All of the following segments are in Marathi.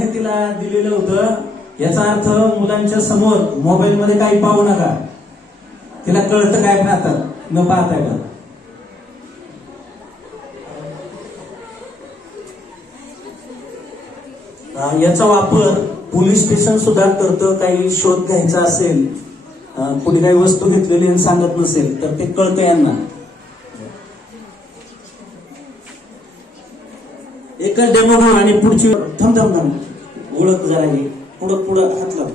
हे तिला दिलेलं होतं. याचा अर्थ मुलांच्या समोर मोबाईल मध्ये काही पाहू नका. तिला कळतं काय पाहतात न पाहता का याचा वापर पोलीस स्टेशन सुद्धा करतं. काही शोध घ्यायचा असेल कुणी काही वस्तू घेतलेली आणि सांगत नसेल तर ते कळतं यांना. एकच डेमो आणि पुढची थम थांब. ओळख हे पुढं पुढं हात लाव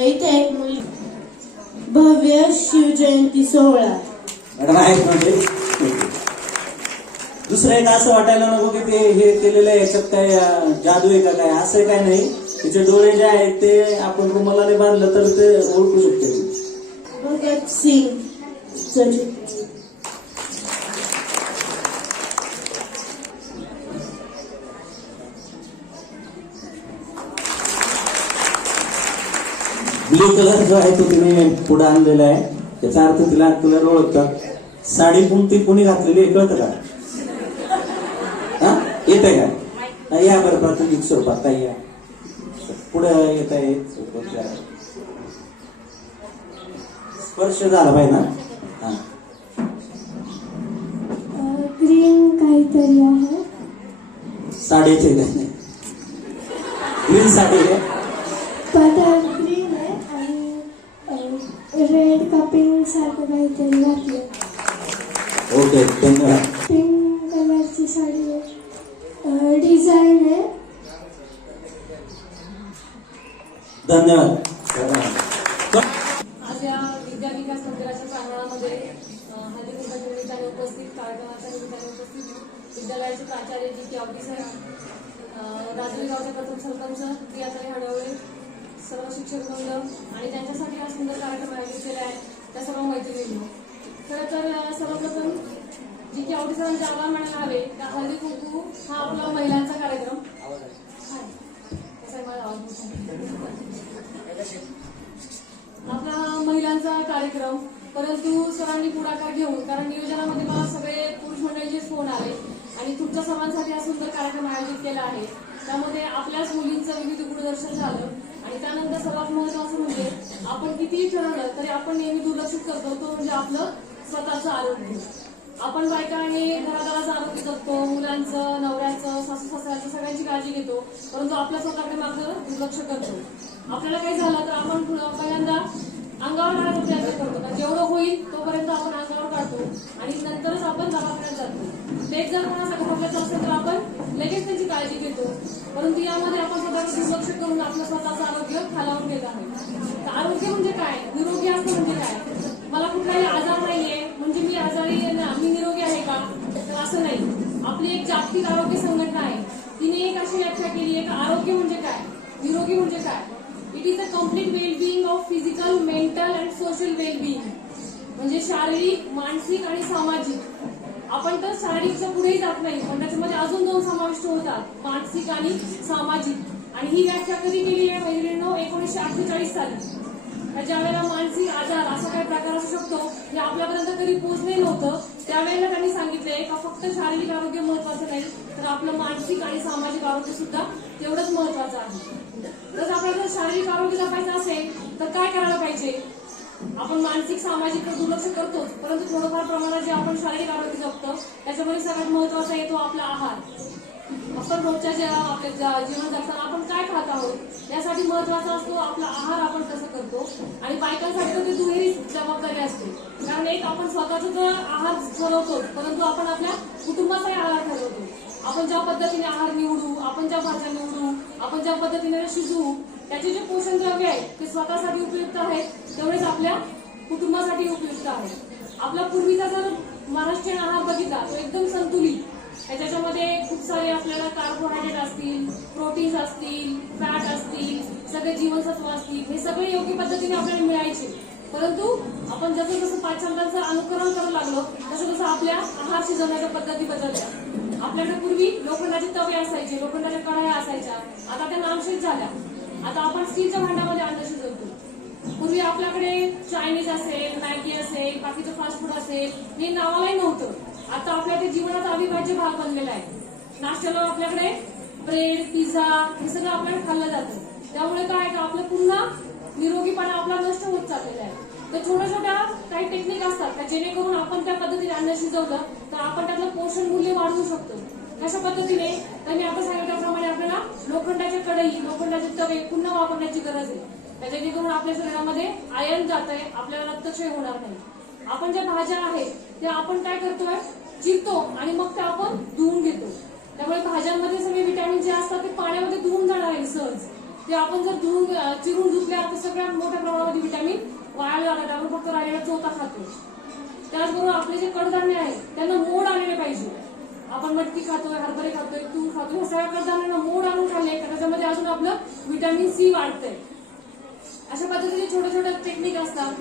इथे एक मुली भव्य शिवजयंती सोहळा. मॅडम आहेत म्हणजे दुसरं एक असं वाटायला नको की ते हे केलेलं आहे याच्यात काय जादू आहे का काय? असं काय नाही. तिचे डोळे जे आहेत ते आपण रुमालाने बांधलं तर ते ओळखू शकते भगत सिंग ब्लू कलर जो आहे तो तिने पुढे आणलेला आहे. त्याचा अर्थ तिला कलर ओळखतात साडी कोणती कोणी घातलेली आहे कळतं का? हा? येत आहे का या बरं प्राथमिक स्वरूपात ताई या. पुढे येत आहे. स्पर्श झाला पाहिजे ना? हा. ग्रीन काहीतरी आहे. साडीचे ग्रीन साडी आहे. आणि रेड सारखं काहीतरी घातलं ओके धन्यवाद. पिंक कलरची साडी आहे डिझाईन आहे धन्यवाद. आज या विद्या विकास मंदिराच्या प्रांगणामध्ये हल्ली निमित्ताने उपस्थित कार्यक्रमाच्या निमित्ताने उपस्थित विद्यालयाचे प्राचार्य जी की अवधी सर अ, गावचे प्रथम सरपंच प्रियाताई हडवळे सर्व शिक्षक वृंद आणि त्यांच्यासाठी हा सुंदर कार्यक्रम आयोजित केला आहे त्या सर्व मैत्रिणींनी. खरं तर सर्वप्रथम जी की आवडीचा म्हणजे आवाहन म्हणायला हवे त्या हळदी कुंकू हा आपला महिलांचा कार्यक्रम. आपला महिलांचा कार्यक्रम. परंतु सरांनी पुढाकार घेऊन कारण नियोजनामध्ये मला सगळे पुरुष मंडळीचे फोन आले आणि तुमच्या सर्वांसाठी हा सुंदर कार्यक्रम आयोजित केला आहे. त्यामध्ये आपल्याच मुलींचं विविध गुणदर्शन झालं. आणि त्यानंतर सर्वात महत्वाचं म्हणजे आपण कितीही ठरवलं तरी आपण नेहमी दुर्लक्षित करतो तो म्हणजे आपलं स्वतःचं आरोग्य. आपण बायकांनी घराघराचं आरोग्य जगतो मुलांचं नवऱ्याचं सासू सासऱ्याचं सगळ्यांची काळजी घेतो परंतु आपल्या स्वतःकडे मात्र दुर्लक्ष करतो. आपल्याला काही झालं तर आपण पहिल्यांदा अंगावर काढायचा प्रयत्न करतो. का जेवढं होईल तोपर्यंत आपण अंगावर काढतो आणि नंतरच आपण दवाखान्यात जातो. लेट जर कोणाचा घरातल्याचं असेल तर आपण लगेच त्यांची काळजी घेतो. परंतु यामध्ये आपण स्वतःकडे दुर्लक्ष करून आपलं स्वतःचं आरोग्य खालावून घेत आहे. तर आरोग्य म्हणजे काय? निरोगी असं म्हणजे काय? मला कुठलाही आजार नाहीये. म्हणजे मी आजारी ना मी निरोगी आहे का? तर असं नाही. आपली एक जागतिक आरोग्य संघटना आहे. तिने एक अशी व्याख्या केली आहे की आरोग्य म्हणजे काय? निरोगी म्हणजे काय? It is a complete wellbeing of physical mental and social wellbeing म्हणजे शारीरिक मानसिक आणि सामाजिक. आपण तर शारीरिकच्या पुढेही जात नाही. पण त्याच्यामध्ये अजून दोन समाविष्ट होतात. मानसिक आणि सामाजिक. आणि ही व्याख्या कधी केली आहे मैत्रिणींनो एकोणीसशे अठ्ठेचाळीस साली. ज्या वेळेला मानसिक आजार असा काही प्रकार असू शकतो हे आपल्यापर्यंत कधी पोहोचले नव्हतं त्यावेळेला त्यांनी सांगितले का फक्त शारीरिक आरोग्य महत्वाचं नाही तर आपलं मानसिक आणि सामाजिक आरोग्य सुद्धा तेवढंच महत्वाचं आहे. जर आपल्याला शारीरिक आरोग्य जपायचं असेल तर काय करायला पाहिजे? आपण मानसिक सामाजिक तर दुर्लक्ष करतोच परंतु थोडंफार प्रमाणात जे आपण शारीरिक आरोग्य जपतो त्याच्यामध्ये सगळ्यात महत्त्वाचा आहे तो आपला आहार. आपण रोजच्या जे आपल्या ज- जीवन जगताना आपण काय खात आहोत? यासाठी महत्त्वाचा असतो आपला आहार आपण कसं करतो? आणि बायकांसाठी तर ती दुहेरी जबाबदारी असते. कारण एक आपण स्वतःचा तर आहार ठरवतो परंतु आपण आपल्या कुटुंबाचाही आहार ठरवतो. आपण ज्या पद्धतीने आहार निवडू आपण ज्या भाज्या निवडू आपण ज्या पद्धतीने शिजवू त्याचे जे पोषण द्रव्य आहे ते स्वतःसाठी उपयुक्त आहेत तेवढेच आपल्या कुटुंबासाठी उपयुक्त आहे आपला पूर्वीचा जर महाराष्ट्रीयन आहार बघितला तो एकदम संतुलित त्याच्यामध्ये खूप सारे आपल्याला कार्बोहायड्रेट असतील प्रोटीन्स असतील फॅट असतील सगळे जीवनसत्व असतील हे सगळे योग्य पद्धतीने आपल्याला मिळायचे. परंतु आपण जसं जसं पाचशब्दांचं अनुकरण करू लागलो तसं तसं आपल्या आहार शिजवण्याच्या पद्धती बदलल्या. आपल्याकडे पूर्वी लोखंडाचे तवे असायचे लोखंडाच्या कढाया असायच्या. आता त्या नामशेष झाल्या. आता आपण स्टीलच्या भांड्यामध्ये अन्न शिजवतो. पूर्वी आपल्याकडे चायनीज असेल मॅगी असेल बाकीचं फास्ट फूड असेल हे नावालाही नव्हतं. आता आपल्या ते जीवनाचा अविभाज्य भाग बनलेला आहे. नाश्त्याला आपल्याकडे ब्रेड पिझ्झा हे सगळं आपल्याला खाल्लं जातं. त्यामुळे काय का आपलं पुन्हा निरोगीपणा आपला नष्ट होत चाललेला आहे. तर छोट्या छोट्या काही टेक्निक असतात का जेणेकरून आपण त्या पद्धतीने अन्न शिजवलं तर आपण त्यातलं पोषण मूल्य वाढवू शकतो. कशा पद्धतीने? तर मी आता सांगितल्याप्रमाणे आपल्याला लोखंडाच्या कढई लोखंडाचे तवे पुन्हा वापरण्याची गरज आहे. त्या जेणेकरून आपल्या शरीरामध्ये आयन जात आहे आपल्याला रक्तक्षय होणार नाही. आपण ज्या भाज्या आहेत ते आपण काय करतोय? चिरतो आणि मग ते आपण धुवून घेतो. त्यामुळे भाज्यांमध्ये सगळे विटॅमिन जे असतात ते पाण्यामध्ये धुवून जाणार आहे सहज. ते आपण जर धुवून चिरून धुतल्या तर सगळ्यात मोठ्या प्रमाणामध्ये विटॅमिन वाया जातात. आपण फक्त राहिलेला चोथा खातो त्याचबरोबर आपले जे कडधान्य आहेत त्यांना मोड आलेले पाहिजे. आपण मटकी खातोय हरभरे खातोय तूर खातोय ह्या सगळ्या कडधान्यांना मोड आणून खाल्ले तर त्याच्यामध्ये अजून आपलं विटॅमिन सी वाढतंय. अशा पद्धतीने छोट्या छोट्या टेक्निक असतात.